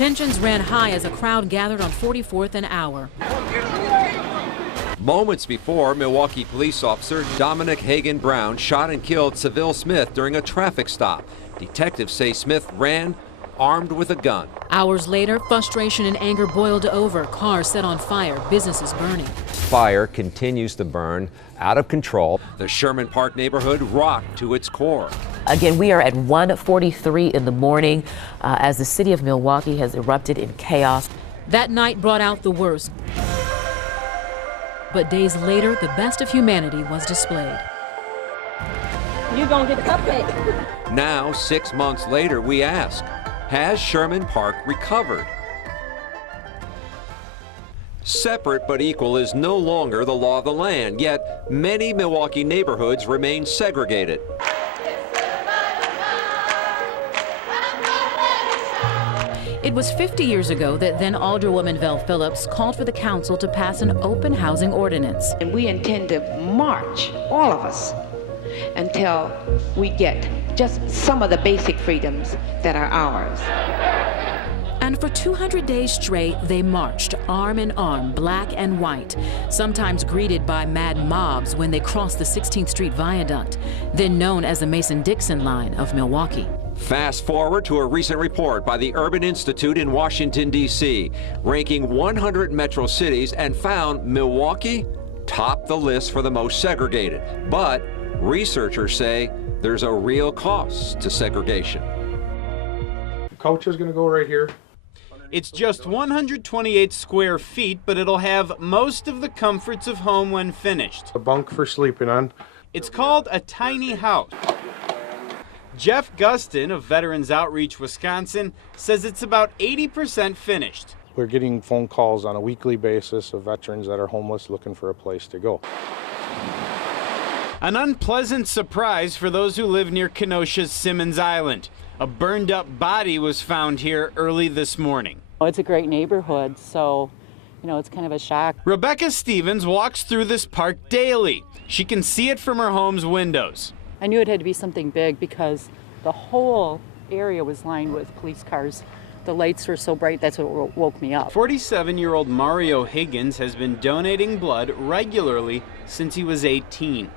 Tensions ran high as a crowd gathered on 44th and Hour. Moments before, Milwaukee police officer Dominic Hagan Brown shot and killed Seville Smith during a traffic stop. Detectives say Smith ran armed with a gun. Hours later, frustration and anger boiled over. Cars set on fire, businesses burning. Fire continues to burn out of control. The Sherman Park neighborhood rocked to its core. Again, we are at 1:43 in the morning as the city of Milwaukee has erupted in chaos. That night brought out the worst. But days later, the best of humanity was displayed. You're gonna get a cupcake. Now, 6 months later, we ask, has Sherman Park recovered? Separate but equal is no longer the law of the land, yet many Milwaukee neighborhoods remain segregated. It was 50 years ago that then Alderwoman Vel Phillips called for the council to pass an open housing ordinance. And we intend to march, all of us, until we get just some of the basic freedoms that are ours. And for 200 days straight, they marched arm in arm, black and white, sometimes greeted by mad mobs when they crossed the 16th Street Viaduct, then known as the Mason-Dixon line of Milwaukee. Fast forward to a recent report by the Urban Institute in Washington, D.C., ranking 100 metro cities, and found Milwaukee topped the list for the most segregated. But researchers say there's a real cost to segregation. The couch is going to go right here. It's just 128 square feet, but it'll have most of the comforts of home when finished. A bunk for sleeping on. It's called a tiny house. Jeff Gustin of Veterans Outreach Wisconsin says it's about 80% finished. We're getting phone calls on a weekly basis of veterans that are homeless looking for a place to go. An unpleasant surprise for those who live near Kenosha's Simmons Island. A burned up body was found here early this morning. It's a great neighborhood, so, it's kind of a shock. Rebecca Stevens walks through this park daily. She can see it from her home's windows. I knew it had to be something big because the whole area was lined with police cars. The lights were so bright, that's what woke me up. 47-year-old Mario Higgins has been donating blood regularly since he was 18.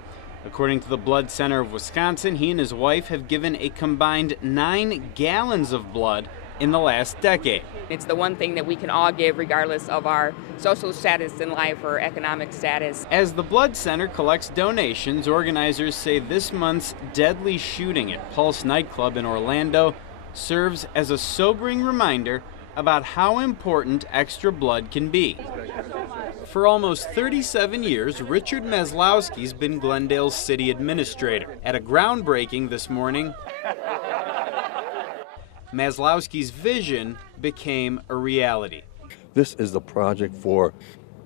According to the Blood Center of Wisconsin, he and his wife have given a combined 9 gallons of blood in the last decade. It's the one thing that we can all give regardless of our social status in life or economic status. As the Blood Center collects donations, organizers say this month's deadly shooting at Pulse nightclub in Orlando serves as a sobering reminder about how important extra blood can be. For almost 37 years, Richard Maslowski's been Glendale's city administrator. At a groundbreaking this morning, Maslowski's vision became a reality. This is the project for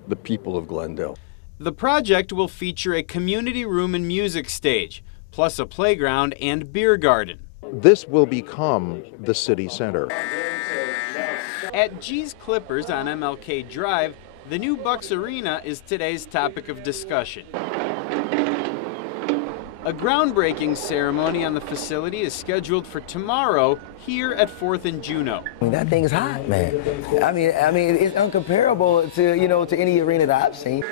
the people of Glendale. The project will feature a community room and music stage, plus a playground and beer garden. This will become the city center. At G's Clippers on MLK Drive, the new Bucks Arena is today's topic of discussion. A groundbreaking ceremony on the facility is scheduled for tomorrow here at 4th and Juneau. That thing's hot, man. I mean, it's uncomparable to any arena that I've seen.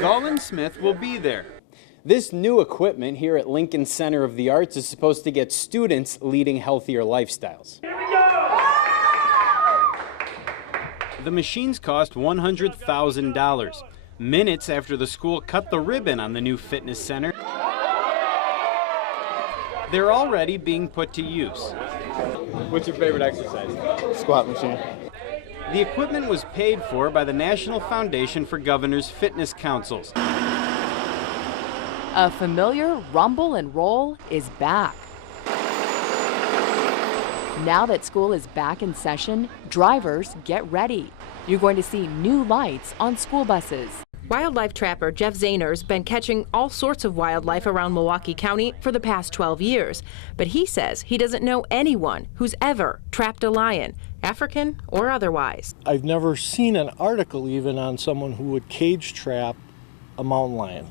Gallin Smith will be there. This new equipment here at Lincoln Center of the Arts is supposed to get students leading healthier lifestyles. Here we go! The machines cost $100,000. Minutes after the school cut the ribbon on the new fitness center, they're already being put to use. What's your favorite exercise? Squat machine. The equipment was paid for by the National Foundation for Governors Fitness Councils. A familiar rumble and roll is back. Now that school is back in session, drivers get ready. You're going to see new lights on school buses. Wildlife trapper Jeff Zahner's been catching all sorts of wildlife around Milwaukee County for the past 12 years. But he says he doesn't know anyone who's ever trapped a lion, African or otherwise. I've never seen an article even on someone who would cage trap a mountain lion.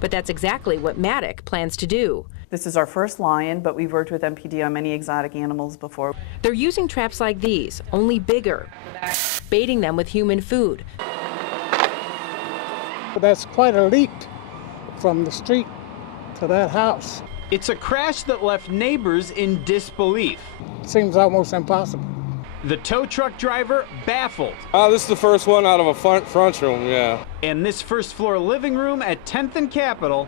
But that's exactly what Maddock plans to do. This is our first lion, but we've worked with MPD on many exotic animals before. They're using traps like these, only bigger, baiting them with human food. That's quite a leak from the street to that house. It's a crash that left neighbors in disbelief. Seems almost impossible. The tow truck driver baffled. This is the first one out of a front room, yeah. And this first floor living room at 10th and Capitol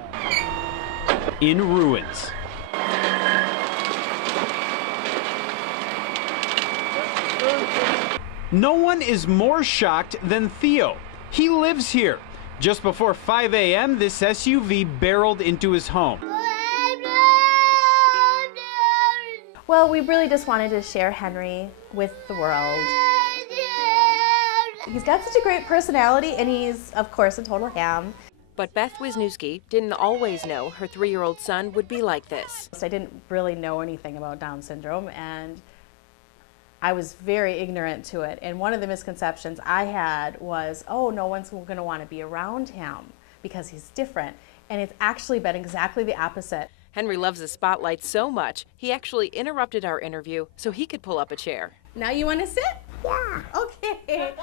in ruins. No one is more shocked than Theo. He lives here. Just before 5 a.m., this SUV barreled into his home. Well, we really just wanted to share Henry with the world. He's got such a great personality, and he's, of course, a total ham. But Beth Wisniewski didn't always know her 3-year-old son would be like this. I didn't really know anything about Down syndrome, and I was very ignorant to it. And one of the misconceptions I had was, oh, no one's going to want to be around him because he's different. And it's actually been exactly the opposite. Henry loves the spotlight so much, he actually interrupted our interview so he could pull up a chair. Now you want to sit? Yeah. Okay.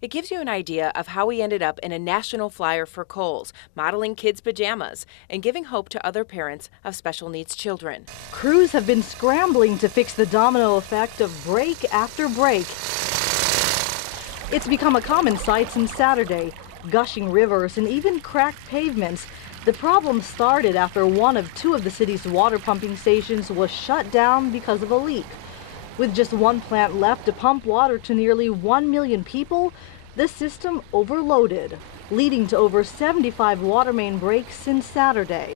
It gives you an idea of how he ended up in a national flyer for Kohl's, modeling kids' pajamas and giving hope to other parents of special needs children. Crews have been scrambling to fix the domino effect of break after break. It's become a common sight since Saturday. Gushing rivers and even cracked pavements. The problem started after one of 2 of the city's water pumping stations was shut down because of a leak. With just one plant left to pump water to nearly 1 million people, the system overloaded, leading to over 75 water main breaks since Saturday.